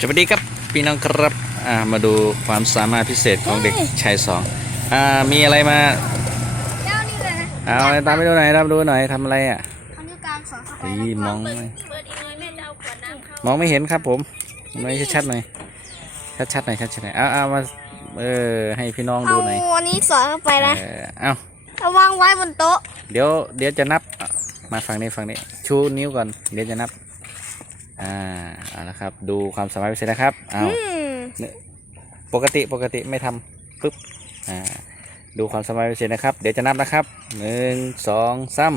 สวัสดีครับพี่น้องครับอ่ามาดูความสามารถพิเศษของเด็กชายสองอ่ามีอะไรมาแล้วนี่เลยนะเอาอะไรตามไปดูหน่อยตามไปดูหน่อยทำอะไรอะเอานิ้วกลางสอดเข้าไปอีแล้วมองไม่เปิดอีกหน่อยแม่จะเอาขวดน้ำเข้ามองไม่เห็นครับผมไม่ชัดๆหน่อยชัดๆหน่อยชัดๆหน่อยเอาเอามาเออให้พี่น้องเอาดูหน่อยอันนี้สอดเข้าไปนะเออเอาเอาวางไว้บนโต๊ะ เดี๋ยวเดี๋ยวจะนับอะมาฝั่งนี้ฝั่งนี้ชูนิ้วก่อนเดี๋ยวจะนับ อ่าเอาละครับ ดูความสามารถพิเศษนะครับเอาอืมปกติปกติไม่ทำปุ๊บอ่าดูความสบายพิเศษนะครับ เดี๋ยวจะนับนะครับหนึ่งสองสาม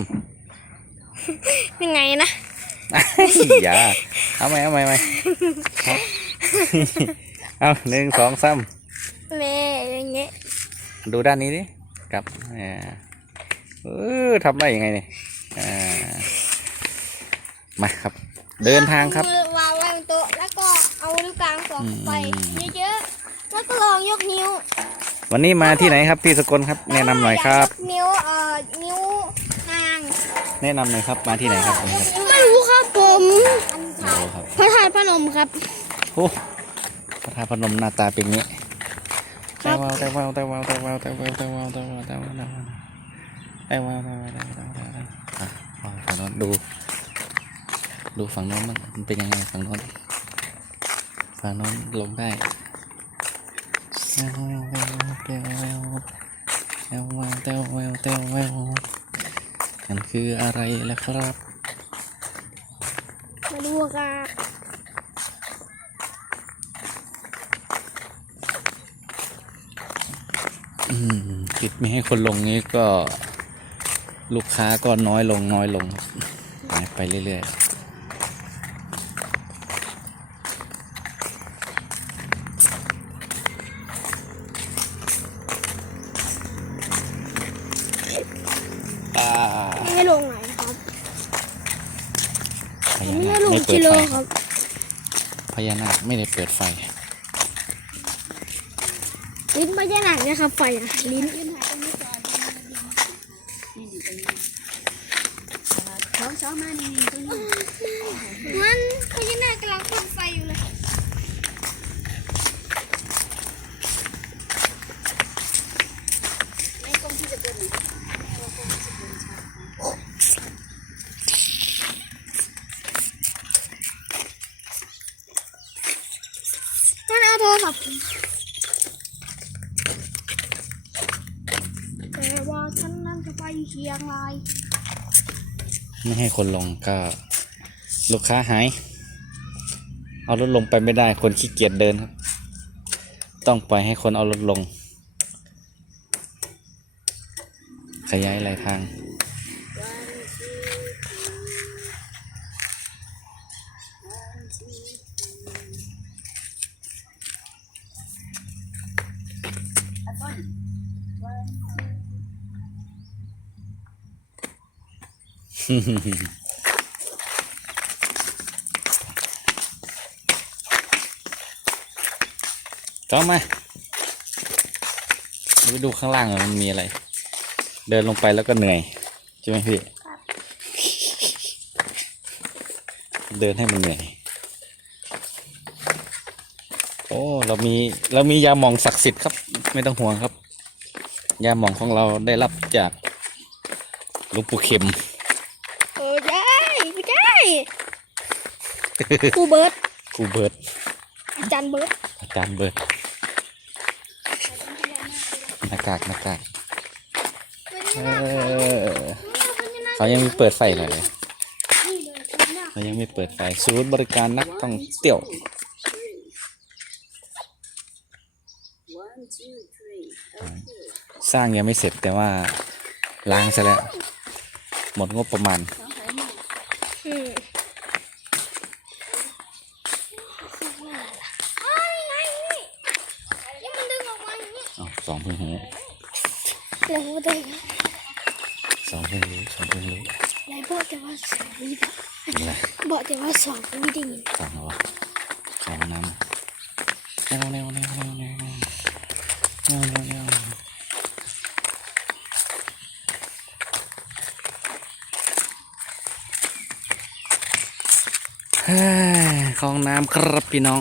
ยังไงนะอย่าเอาไหมเอาไหมไหมเอาเอาหนึ่งสองสามแม่อย่างเงี้ยดูด้านนี้ดิกับอ่าเออทำได้ยังไงเนี่ยอ่ามาครับ เดินทางครับเอมือวางไว้บนโต๊ะแล้วก็เอานิ้วกลางสอดเข้าไปอืม เยอะๆแล้วก็ลองยกนิ้ววันนี้มาที่ไหนครับพี่สกลครับ แนะนำหน่อยครับยกนิ้วเอ่อนิ้วกลางแนะนำหน่อยครับมาที่ไหนครับผมครับไม่รู้ครับผมโอ้ครับพระธาตุพนมครับ โอ้พระธาตุพนมหน้าตาเป็นอย่างนี้ครัแต่บ วาวแต่วาวแต่วาวแต่วาวแต่วาวแต่วาวแต่วาวแต่วาวแต่วาวแต่วาวแต่วาวแต่วาวแต่วาวแต่วาวอะฝั่งโน้นดู ดูฝั่งโน้นบ้างมันเป็นยังไงฝั่งโน้นฝั่งโน้นลงได้แต่วาวแต่วาวแต่วาวแต่วาวแต่วาวนั่นคืออะไรล่ะครับมาดูกันปิดไม่ให้คนลงนี้ก็ ลูกค้าก็น้อยลงน้อยลง ไปเรื่อยๆ ให้ลงไหนครับพญาไม่นาให้คลงไม่เปิกิดโลไฟครับพญานาคไม่ได้เปิดไฟ ลิ้นไม่ใช่หนังนะครับไฟอะลิ้นมันพญานาคกำลังพ่นไฟอยู่เลย มาแต่ว่าฉันนั้นจะไปเชียงรายไม่ให้คนลงก็ ลูกค้าหาย เอารถลงไปไม่ได้คนขี้เกียจเดินครับ ต้องปล่อยให้คนเอารถลง ขยายหลายทาง ก็มาไปดูข้างล่างหน่อยมันมีอะไร เดินลงไปแล้วก็เหนื่อย ใช่ไหมพี่ เดินให้มันเหนื่อย โอ้ เรามี เรามียาหมองศักดิ์สิทธิ์ครับ ไม่ต้องห่วงครับ ยาหมองของเราได้รับจากหลวงปู่เข็มเออได้ไม่ได้ครูเบิร์ตครูเบิร์ตอาจารย์เบิร์ตอาจารย์เบิร์ตหน้ากากหน้ากากเออเขายังไม่เปิดไฟเลยเรายังไม่เปิดไฟศูนย์บริการนักท่องเที่ยวสร้างยังไม่เสร็จแต่ว่าล้างซะแล้ว หมดงบประมาณ อืมอ้าวนี่ไงนี่นี่มันดึงออกมาอย่างนี้ อ๋อ สองเพิ่งรู้เดี๋ยวมันดึงสองเพิ่งรู้สองเพิ่งรู้แล้วบอกแต่ว่าสองวิธีอะไรบอกแต่ว่าสองวิธีสองเหรอวะขอน้ำเร็วเร็วเร็วเร็วเร็วเร็วเร็วเร็วเร็วเฮ้ยเข้าห้องน้ำครับพี่น้อง